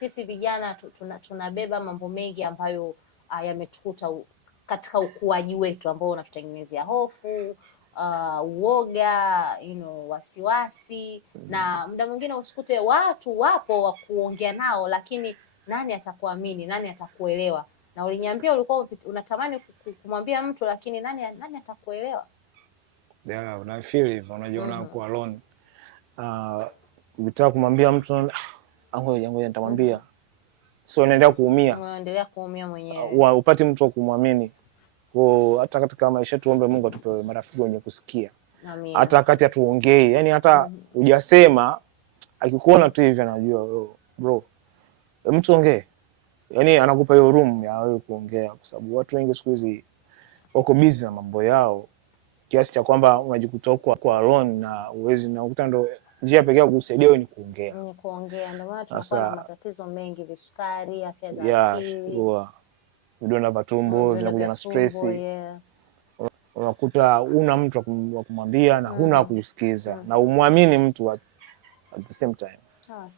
sisi vijana tunabeba mambo mengi ambayo yametukuta katika ukuaji wetu ambao unatutengenezea hofu, uoga, wasiwasi, na muda mwingine usikute watu wapo wa kuongea nao, lakini nani atakuamini, nani atakuelewa? Na uliniambia ulikuwa unatamani kumwambia mtu, lakini nani atakuelewa? Yeah, una feel hivyo, unajiona uko alone. Ukitaka kumwambia mtu ngoja nitamwambia, so unaendelea kuumia mwenyewe, upati mtu wa kumwamini. Kwa hata katika maisha tuombe Mungu atupe marafiki wenye kusikia. Amen. Hata wakati atuongei, yani hata hujasema akikuona tu hivi anajua bro, mtu ongee. Yani anakupa hiyo room ya wewe kuongea, kwa sababu watu wengi siku hizi wako busy na mambo yao kiasi cha kwamba unajikuta uko alone na uwezi, na ukuta ndo njia pekee ya kukusaidia wewe ni kuongea. Ndio maana tunakuwa na matatizo mengi, visukari, afya za akili, vidonda vya tumbo vinakuja na stress. Unakuta una mtu wa kumwambia na huna wa kusikiza, na umwamini mtu at the same time. Sawa.